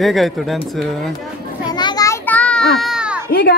ಹೇಗಾಯ್ತು ಡ್ಯಾನ್ಸ್? ಚೆನ್ನಾಗಾಯ್ತಾ? ಈಗ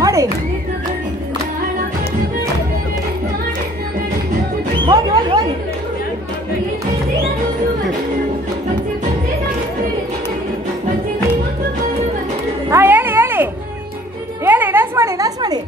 ಮಾಡಿ ಹೋಗಿ ಹೋಗಿ ಹೋಗಿ ಹಾ ಹೇಳಿ ಹೇಳಿ ಹೇಳಿ ಡ್ಯಾನ್ಸ್ ಮಾಡಿ ಡ್ಯಾನ್ಸ್ ಮಾಡಿ.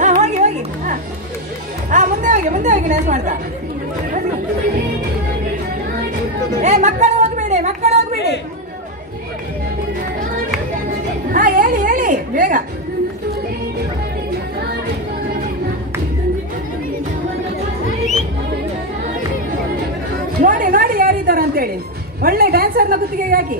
ಹಾ ಹೋಗಿ ಹೋಗಿ ಹಾ ಮುಂದೆ ಹೋಗಿ ಡ್ಯಾನ್ಸ್ ಮಾಡ್ತಾ. ಮಕ್ಕಳು ಹೋಗ್ಬೇಡಿ ಮಕ್ಕಳು ಹೋಗ್ಬೇಡಿ. ಹಾ ಹೇಳಿ ಹೇಳಿ ಬೇಗ. ನೋಡಿ ನೋಡಿ ಯಾರಿದ್ದಾರೆ ಅಂತೇಳಿ. ಒಳ್ಳೆ ಡ್ಯಾನ್ಸರ್ನ ಕುತ್ತಿಗೆಗೆ ಹಾಕಿ.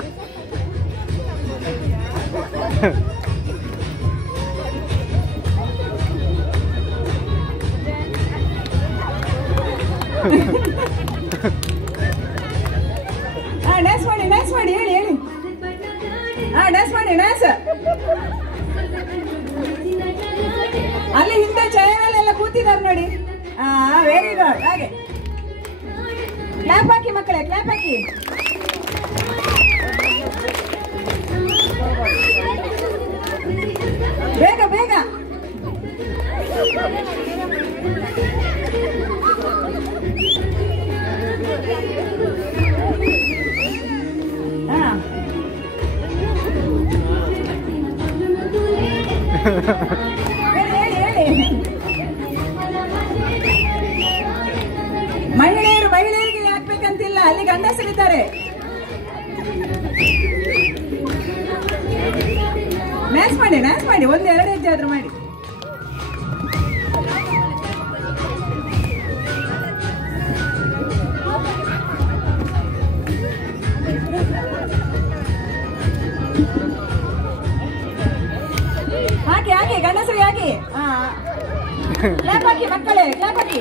ಡ್ಯಾನ್ಸ್ ಮಾಡಿ ಡ್ಯಾನ್ಸ್ ಮಾಡಿ ಹೇಳಿ ಹೇಳಿ. ಡ್ಯಾನ್ಸ್ ಮಾಡಿ ಡ್ಯಾನ್ಸ್. ಅಲ್ಲಿ ಹಿಂದೆ ಚೈನಲ್ಲೆಲ್ಲ ಕೂತಿದ್ದಾರೆ ನೋಡಿ. Very good. ಹಾಗೆ ಕ್ಲಾಪ್ ಹಾಕಿ ಮಕ್ಕಳೇ, ಕ್ಲಾಪ್ ಹಾಕಿ. ಬೇಗ ಬೇಗ. ಮಹಿಳೆಯರಿಗೆ ಹಾಕ್ಬೇಕಂತಿಲ್ಲ, ಅಲ್ಲಿ ಗಂಡಸರಿದ್ದಾರೆ. ಡ್ಯಾನ್ಸ್ ಮಾಡಿ ಒಂದೆರಡು ಹೆಜ್ಜೆ ಆದ್ರೂ ಮಾಡಿ. ಹಾಕಿ ಗಂಡಸರಿಗೆ ಹಾಕಿ. ಕ್ಲಾಪ್ ಹಾಕಿ ಮಕ್ಕಳೇ, ಕ್ಲಾಪ್ ಹಾಕಿ.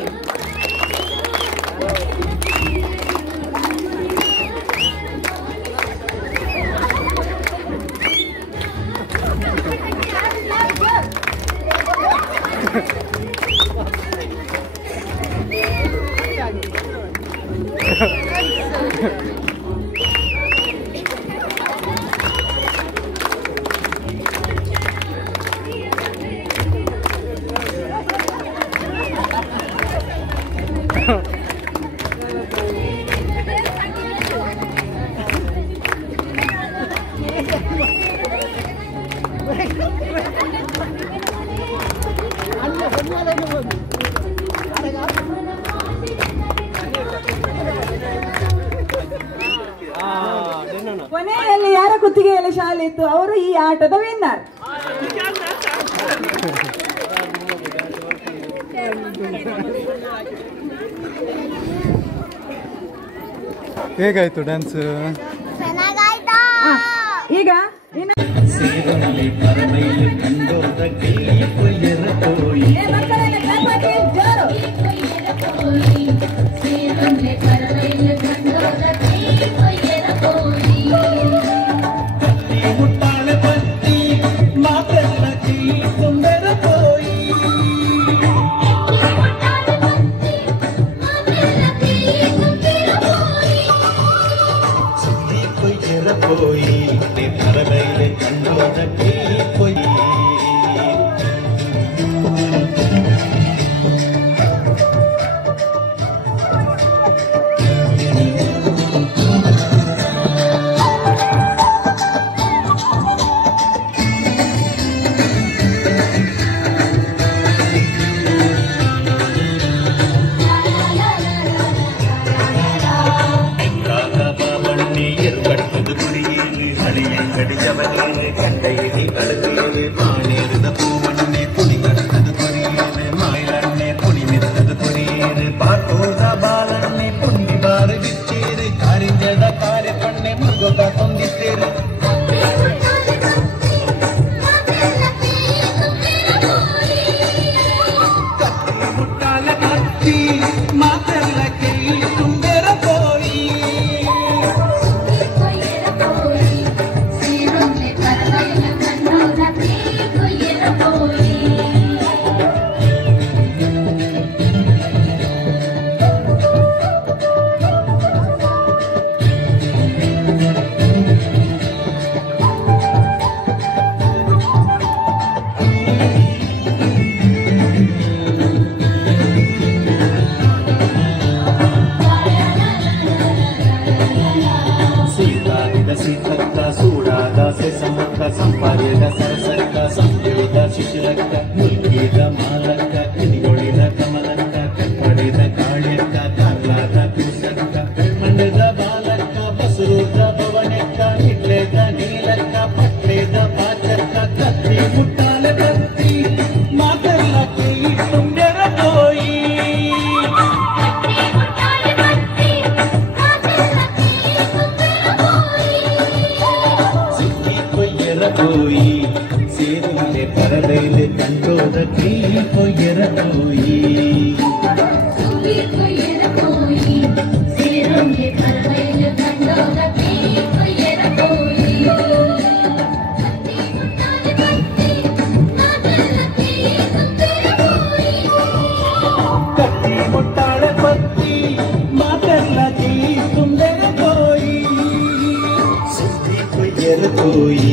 ಕೊನೆಯಲ್ಲಿ ಯಾರ ಕುತ್ತಿಗೆಯಲ್ಲಿ ಶಾಲೆ ಇತ್ತು ಅವರು ಈ ಆಟದ ವಿನ್ನರ್. ಹೇಗಾಯ್ತು ಡ್ಯಾನ್ಸ್? ಚೆನ್ನಾಗಾಯ್ತಾ? ಈಗ ಮಕ್ಕಳೆಲ್ಲ ಕ್ಲಾಪ್ ಹಾಕಿ ಜೋರು. ಸಂಪಾದ್ಯದ ಸರಸರಕ ಸಂಯೋದ ಶಿಶಿರಕ್ಕ ಮುಲ್ಕಿದ ಮಾಲಕ್ಕ ಕಿಡಿಗೊಳಿದ ಕಮಲಕ್ಕ ಕಪ್ಪಡಿದ ಕಾಳ್ಯಕ್ಕ ಕಾರ್ಲಾದ ಕೂಸಕ್ಕ ಮಂಡ್ಯದ ಬಾಲಕ್ಕ ಬಸರೂದ ಭವನಕ್ಕ ಇಡ್ಲೆದ ನೀಲಕ್ಕ ಪಟ್ಲೇದ ಪಾಚಕ್ಕ ಕತ್ತಿ ಮುಟ್ಟಾಲೆ ಕತ್ತಿ ಮಾತೆಲ್ಲ ಕೈ ತುಂಬ್ಯರ ಕೋಯಿ कोई सेरुले परदेले कंडोद की कोयर कोई कोयर कोई सेरुले परदेले कंडोद की कोयर कोई कत्ती मुट्टाले पत्ती मातेला की तुंबेर कोई सुधी कोयर कोई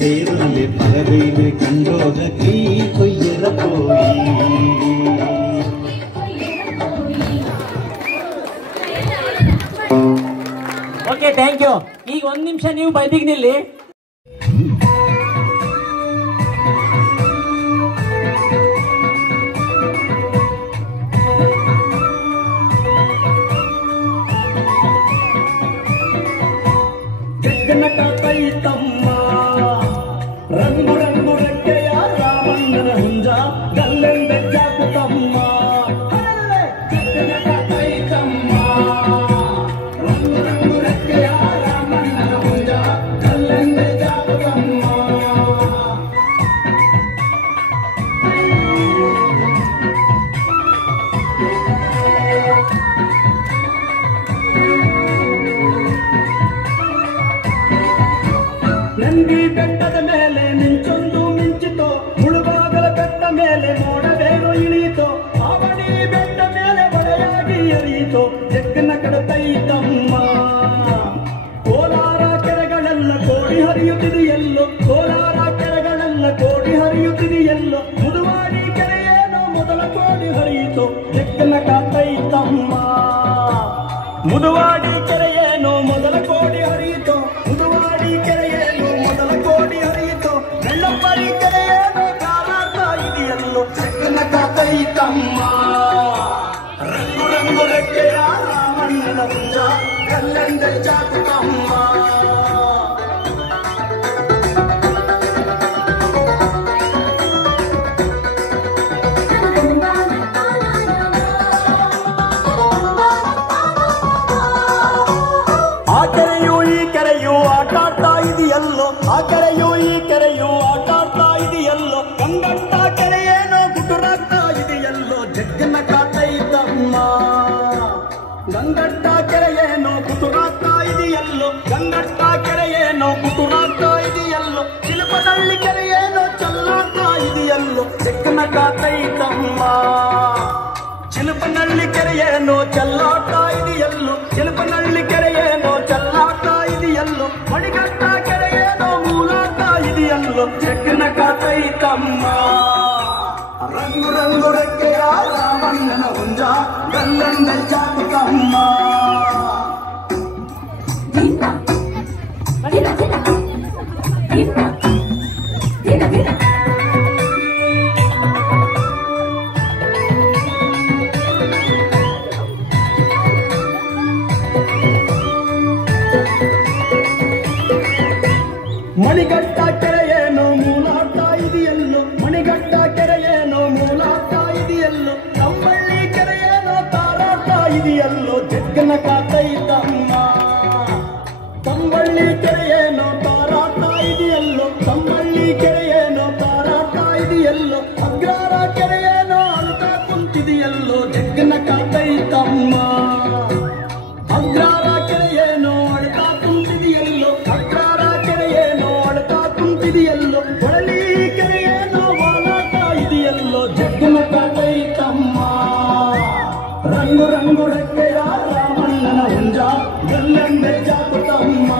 ಸೇರುಲೆ ಪರಬೇಲೆ ಕಂಡೋದಕ್ಕೆ ಕೊಯ್ಯರ ಕೋಯಿ ಓಕೆ ಥ್ಯಾಂಕ್ ಯು. ಈಗ 1 ನಿಮಿಷ ನೀವು ಬೈದಿಗೆ ನಿಲ್ಲಿ. ರಂಗು ರಂಗು ರೆಕ್ಕೆಯ ರಾಮಣ್ಣನ ಹುಂಜ ಗಲ್ಲೆಂದೆ ಜಾಕುತಮ್ಮ ರಂಗು ರಂಗು ರೆಕ್ಕೆಯ ರಾಮಣ್ಣನ ಹುಂಜ ಗಲ್ಲೆಂದೆ ಜಾಕುತಮ್ಮ ನಂದಿ ಬೆಟ್ಟದ ಮೇಲೆ ಮಿಂಚೊಂದು ಮಿಂಚಿತೋ ಮುಳುಬಾಗಲ ಬೆಟ್ಟ ಮೇಲೆ ಮೋಡವೇನು ಇಳಿಯಿತೋ ಆವಣಿ ಬೆಟ್ಟ ಮೇಲೆ ಬಡೆಯಾಗಿ ಎರಿಯಿತೋ ಜಗ್ಗನ ಕಡತೈತಮ್ಮ ಕೋಲಾರ ಕೆರೆಗಳೆಲ್ಲ ಕೋಡಿ ಹರಿಯುತ್ತಿದೆಯಲ್ಲೋ ಕೋಲಾರ ಕೆರೆಗಳೆಲ್ಲ ಕೋಡಿ ಹರಿಯುತ್ತಿದೆಯಲ್ಲೋ ಮುದುವಾಡಿ ಕೆರೆಯೇನೋ ಮೊದಲ ಕೋಡಿ ಹರಿಯಿತೋ ಜಗ್ಗನ ಕಾತೈತಮ್ಮ ಮುದುವಾಡಿ ಕೆರೆಯೇನೋ ಮೊದಲ ಕೋಡಿ ಹರಿಯಿತೋ ಮುದುವಾಡಿ ಕೆರೆಯೇನೋ ಮೊದಲ ಕೋಡಿ ಹರಿಯಿತೋ ಬೆಳ್ಳಪ್ಪರಿ ಕೆರೆಯೇನೋ ಕಾಲಾಡ್ತಾ ಇದೆಯಲ್ಲೋ ಜಗ್ಗನ ಕಾತೈತಮ್ಮ ರಂಗು ರಂಗು ರೆಕ್ಕೆಯ ರಾಮಣ್ಣನ ಹುಂಜ ಗಲ್ಲೆಂದೆ ಜಾಕುತಮ್ಮ ಆ ಕೆರೆಯು ಈ ಕೆರೆಯು ಆಟಾಡ್ತಾ ಇದೆಯಲ್ಲೋ ಆ ಕೆರೆಯು ಈ ಕೆರೆಯು ಆಟಾಡ್ತಾ ಇದೆಯಲ್ಲೋ ಗಂಗಟ್ಟ ಕೆರೆಯೇನೋ ಗುಟುರಾಗ್ತಾ ಇದೆಯಲ್ಲೋ ಜಗ್ಗನ ಕಾತೈತಮ್ಮ ಗಂಗಟ್ಟ ಕೆರೆಯೇನೋ ಗುಟುರಾಗ್ತಾ ಇದೆಯಲ್ಲೋ ಗಂಗಟ್ಟ ಕೆರೆಯೇನೋ ಗುಟುರಾಗ್ತಾ ಇದೆಯಲ್ಲೋ ಚಿಲುಪನಳ್ಳಿ ಕೆರೆಯೇನೋ ಚಲ್ಲಾಡ್ತಾ ಇದೆಯಲ್ಲೋ ಜಗ್ಗನ ಕಾತೈತಮ್ಮ ಚಿಲುಪನಳ್ಳಿ ಕೆರೆಯೇನೋ ಚಲ್ಲಾಡ್ತಾ ಇದೆಯಲ್ಲೋ ಚಿಲುಪನಳ್ಳಿ ಕೆರೆಯೇನೋ ಚಲ್ಲಾಡ್ತಾ ಇದೆಯಲ್ಲೋ ಮಣಿಗಟ್ಟ ಕೆರೆಯೇನೋ ಮೂಲಾಡ್ತಾ ಇದೆಯಲ್ಲೋ ಜಗ್ಗನ ಕಾತೈತಮ್ಮ ರಂಗು ರಂಗು ರೆಕ್ಕೆಯ ರಾಮಣ್ಣನ ಹುಂಜ ಗಲ್ಲೆಂದೆ ಜಾಕುತಮ್ಮ ಮಣಿಗಟ್ಟ ಕೆರೆಯೇನೋ ಮೂಲಾಡ್ತಾ ಇದೆಯಲ್ಲೋ ಮಣಿಗಟ್ಟ ಕೆರೆಯೇನೋ ಮೂಲಾಡ್ತಾ ಇದೆಯಲ್ಲೋ ಕಂಬಳ್ಳಿ ಕೆರೆಯೇನೋ ತಾರಾಡ್ತಾ ಇದೆಯಲ್ಲೋ ಜಗ್ಗನ ಕಾತೈತಮ್ಮ ಕಂಬಳ್ಳಿ ಕೆರೆಯೇನೋ ತಾರಾಡ್ತಾ ಇದೆಯಲ್ಲೋ ಕಂಬಳ್ಳಿ ಕೆರೆಯೇನೋ ತಾರಾಡ್ತಾ ಇದೆಯಲ್ಲೋ ಅಗ್ರಾರ ಕೆರೆಯೇನೋ ಅಳ್ತಾ ಕುಂತಿದೆಯಲ್ಲೋ ಜಗ್ಗನ ಕಾತೈತಮ್ಮ ಅಗ್ರಾರ ಕೆರೆಯೇನೋ ಅಳ್ತಾ ಕುಂತಿದೆಯಲ್ಲೋ ಅಗ್ರಾರ ಕೆರೆಯೇನೋ ಅಳ್ತಾ ಕುಂತಿದೆಯಲ್ಲೋ ಹೊಳಲಿ ಕೆರೆಯೇನೋ ವಾಲಾಡ್ತಾ ಇದೆಯಲ್ಲೋ ಜಗ್ಗನ ಕಾತೈತಮ್ಮ ರಂಗು ರಂಗು ರೆಕ್ಕೆಯ ರಾಮಣ್ಣನ ಹುಂಜ ಗಲ್ಲೆಂದೆ ಜಾಕುತಮ್ಮ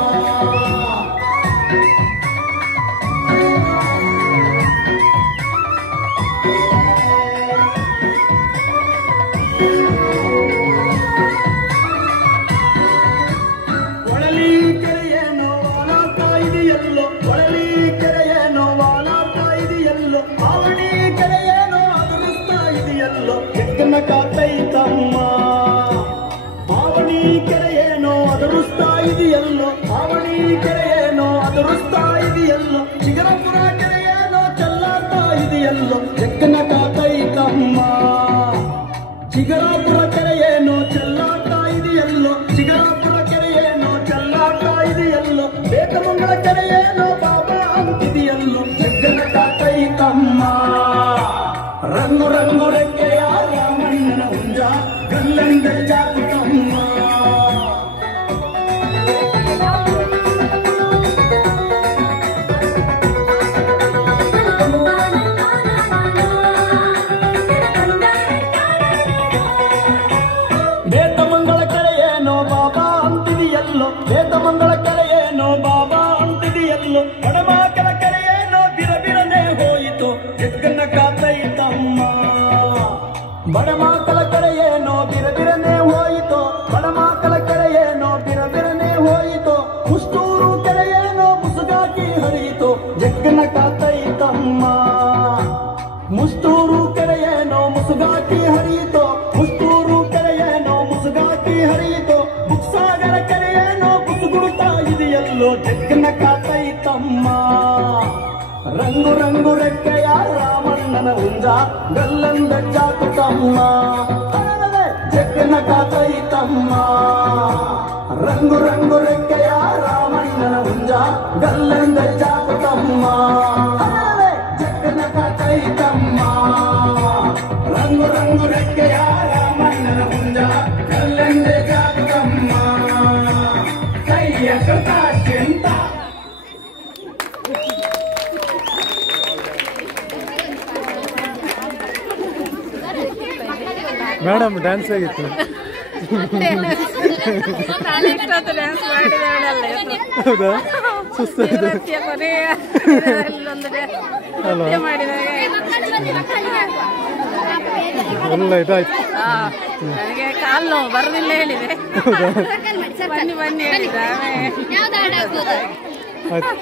ಇದೆಯಲ್ಲೋ ಚಿಗರಪುರ ಕೆರೆಯೇನೋ ಚೆಲ್ಲಾಡ್ತಾ ಇದೆಯಲ್ಲೋ ಜಗ್ಗನ ಕಾತೈತಮ್ಮ ಚಿಗರಾಪುರ ಕೆರೆಯೇನೋ ಚೆಲ್ಲಾಡ್ತಾ ಇದೆಯಲ್ಲೋ ಚಿಗರಾಪುರ ಕೆರೆಯೇನೋ ಚೆಲ್ಲಾಡ್ತಾ ಇದೆಯಲ್ಲೋ ಬೇಕಮಂಗಲ ಕೆರೆಯೇನೋ ಬಾಬಾ ಅಂತಿದೆಯಲ್ಲೋ ಜಗ್ಗನ ಕಾತೈತಮ್ಮ ರಂಗು ರಂಗು ರೆಕ್ಕೆಯ ರಾಮಣ್ಣನ ಹುಂಜ ಗಲ್ಲಂದ ಜಾತಕಮ್ಮ ಬೇತಮಂಗಳ ಕೆರೆಯೇನೋ ಬಾಬಾ ಅಂತಿದೆಯಲ್ಲೋ ಬೇತಮಂಗಳ ಕೆರೆಯೇನೋ ಬಾಬಾ ಅಂತಿದೆಯಲ್ಲೋ ಬಡಮಾಕಲ ಕೆರೆಯೇನೋ ಬಿರಬಿರನೆ ಹೋಯಿತು ಜಗ್ಗನ ಕಾತೈತಮ್ಮ ಬಡಮಾಕಲ ಕೆರೆಯೇನೋ ಬಿರಬಿರನೆ ಹೋಯಿತು ಬಡಮಾಕಲ ಕೆರೆಯೇನೋ ಬಿರಬಿರನೆ ಹೋಯಿತು ಮುಸ್ತೂರು ಕೆರೆಯೇನೋ ಮುಸುಗಾಕಿ ಹರಿಯಿತು ಜಗ್ಗನ ಕಾತೈತಮ್ಮ ಮುಸ್ತೂರು ಕೆರೆಯೇನೋ ಮುಸುಗಾಕಿ ಹರಿಯಿತು ಮುಸ್ತೂರು ಕೆರೆಯೇನೋ ಮುಸುಗಾಕಿ ಹರಿಯಿತು ಬುಕ್ಸಾಗರ ಕೆರೆಯೇನೋ ಬುಸುಗುಡ್ತಾ ಇದೆಯಲ್ಲೋ ಜಗ್ಗನ ಕಾತೈತಮ್ಮ ರಂಗು ರಂಗು ರೆಕ್ಕೆಯ ರಾಮಣ್ಣನ ಹುಂಜ ಗಲ್ಲಂದ ಜಾತಕಮ್ಮ ಜಗ್ಗನ ಕಾತೈತಮ್ಮ ರಂಗು ರಂಗು ರೆಕ್ಕೆಯ ರಾಮಣ್ಣನ ಹುಂಜ ಗಲ್ಲಂದ ಜಾತಕಮ್ಮ ಜಗ್ಗನ ಕಾತೈತಮ್ಮ ರಂಗು ರಂಗು ರೆಕ್ಕೆಯ ರಾಮಣ್ಣನ ಹುಂಜ ಗಲ್ಲಂದ ಜಾತಕಮ್ಮ ಕೈಯ ಕೃತಾತ್ಯಂತ ಮೇಡಮ್ ಡ್ಯಾನ್ಸ್ ಆಗಿತ್ತು. ಹೌದಾ ಸುಸ್ತಾಗಿದೆ ಎಲ್ಲ ಇದಾಯ್ತು. ನನಗೆ ಕಾಲು ನೋವು ಬರೋದಿಲ್ಲ ಹೇಳಿದೆ ಬನ್ನಿ ಬನ್ನಿ ಹೇಳಿದ ಆಯ್ತು.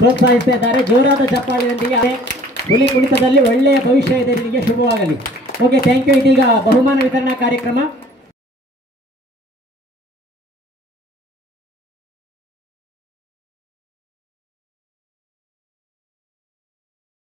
ಪ್ರೋತ್ಸಾಹಿಸ್ತಾ ಇದ್ದಾರೆ. ಜೋರಾದ ಚಪ್ಪಾಳೆಯೊಂದಿಗೆ ಹುಲಿ ಕುಣಿತದಲ್ಲಿ ಒಳ್ಳೆಯ ಭವಿಷ್ಯ ಇದೆ, ನಿಮಗೆ ಶುಭವಾಗಲಿ. Okay, thank you. ಇದೀಗ ಬಹುಮಾನ ವಿತರಣಾ ಕಾರ್ಯಕ್ರಮ.